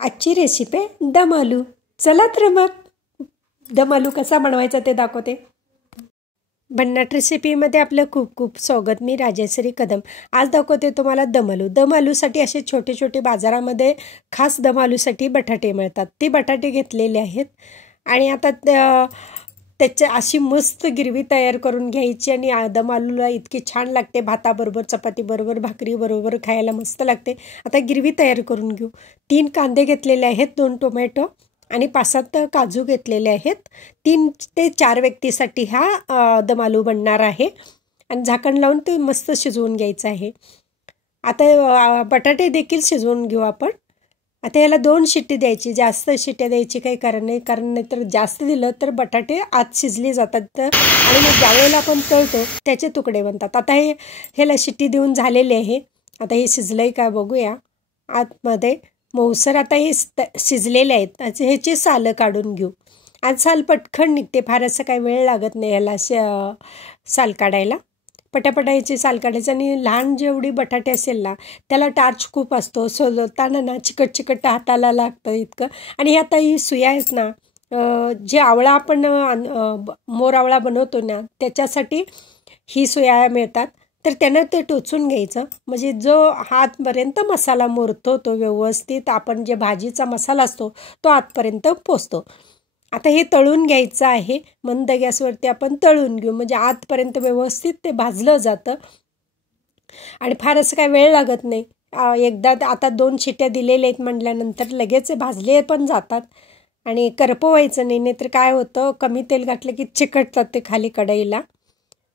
आजची रेसिपी दम आलू. चला तर मग दम आलू कसा बनवायचा ते दाखवते. भन्नाट रेसिपीमध्ये आपलं खूप खूप स्वागत. मी राजेश्री कदम. आज दाखवते तुम्हाला दम आलू. दम आलूसाठी असे छोटे छोटे बाजारामध्ये खास दम आलूसाठी बटाटे मिळतात. ती बटाटे घेतलेले आहेत आणि आता त्याची अशी मस्त गिरवी तयार करून घ्यायची आणि दम आलूला इतकी छान लागते. भाताबरोबर, चपातीबरोबर, भाकरीबरोबर खायला मस्त लागते. आता गिरवी तयार करून घेऊ. 3 कांदे घेतलेले आहेत, 2 टोमॅटो आणि 5-7 काजू घेतलेले आहेत. 3 ते 4 व्यक्तीसाठी हा दम आलू बनणार आहे आणि झाकण लावून ते मस्त शिजवून घ्यायचं आहे. आता बटाटे देखील शिजवून घेऊ आपण. आता याला 2 शिट्टी द्यायची, जास्त शिट्ट्या द्यायची काही कारण नाही, कारण नाहीतर जास्त दिलं तर बटाटे आत शिजले जातात आणि मग ज्यावेळेला आपण तळतो त्याचे तुकडे बनतात. आता ह्याला शिट्टी देऊन झालेले आहे. आता हे शिजलंय का बघूया. आतमध्ये मऊसर आता हे शिजलेले आहेत. ह्याची सालं काढून घेऊ. आज साल पटकन निघते, फार असं काही वेळ लागत नाही ह्याला साल काढायला. पटापटा याची साल काढायची. आणि लहान जेवढी बटाटे असेल ना त्याला टार्च खूप असतो, सोलताना ना चिकट चिकट हाताला लागतं इतकं. आणि आता ही सुया आहेत ना, जे आवळा आपण मोर आवळा बनवतो ना त्याच्यासाठी ही सुया मिळतात. तर त्यानं ते टोचून घ्यायचं, म्हणजे जो हातपर्यंत मसाला मुरतो तो व्यवस्थित, आपण जे भाजीचा मसाला असतो तो आतपर्यंत पोचतो. आता हे तळून घ्यायचं आहे. मंद गॅसवरती आपण तळून घेऊ, म्हणजे आतपर्यंत व्यवस्थित ते भाजलं जातं आणि फार असं काही वेळ लागत नाही. एकदा आता 2 शिट्ट्या दिलेल्या आहेत म्हटल्यानंतर लगेच भाजले पण जातात आणि करपवायचं नाही, नाहीतर काय होतं कमी तेल घातलं की चिकटतात ते खाली कढईला.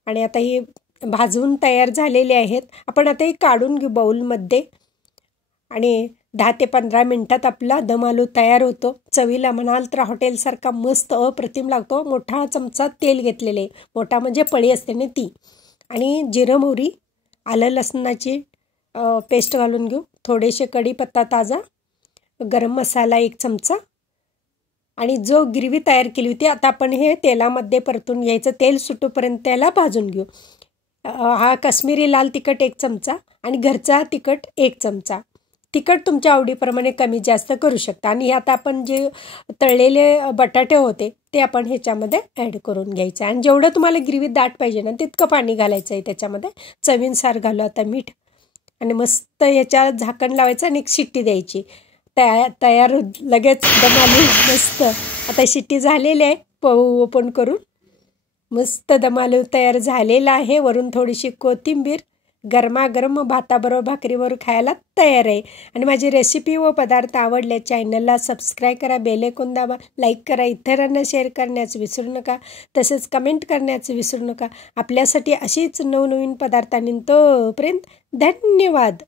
आणि आता हे भाजून तयार झालेले आहेत. आपण आता हे काढून घेऊ बाउलमध्ये आणि 10 ते 15 मिनटात आपला दम आलू तयार होतो. चवीला म्हणाल तर हॉटेलसारखा मस्त अप्रतिम लागतो. मोठा चमचा तेल घेतलेले, मोठा म्हणजे पळी असते ना ती, आणि जिरं मोहरी आलं लसणाची पेस्ट घालून घेऊ. थोडेसे कढीपत्ता ताजा, गरम मसाला 1 चमचा आणि जो गिरवी तयार केली होती आता आपण हे तेलामध्ये परतून घ्यायचं. तेल सुटूपर्यंत त्याला भाजून घेऊ. हा काश्मीरी लाल तिखट 1 चमचा आणि घरचा तिखट 1 चमचा. तिखट तुमच्या आवडीप्रमाणे कमी जास्त करू शकता. आणि आता आपण जे तळलेले बटाटे होते ते आपण ह्याच्यामध्ये ॲड करून घ्यायचं. आणि जेवढं तुम्हाला गिरवी दाट पाहिजे ना तितकं पाणी घालायचं आहे त्याच्यामध्ये. चवीनुसार घालू आता मीठ आणि मस्त ह्याच्या झाकण लावायचं आणि 1 शिट्टी द्यायची. तयार लगेच दम आलू मस्त. आता शिट्टी झालेली आहे, ओपन करून मस्त दम आलू तयार झालेला आहे. वरून थोडीशी कोथिंबीर, गरमागरम भाताबरोबर भाकरीबरोबर खायला तयार आहे. आणि माझी रेसिपी व पदार्थ आवडले चॅनलला सबस्क्राईब करा, बेल आयकॉन दाबा, लाईक करा, इतरांना शेअर करण्याचं विसरू नका, तसेच कमेंट करण्याचं विसरू नका. आपल्यासाठी अशीच नवनवीन पदार्थांनी तोपर्यंत धन्यवाद.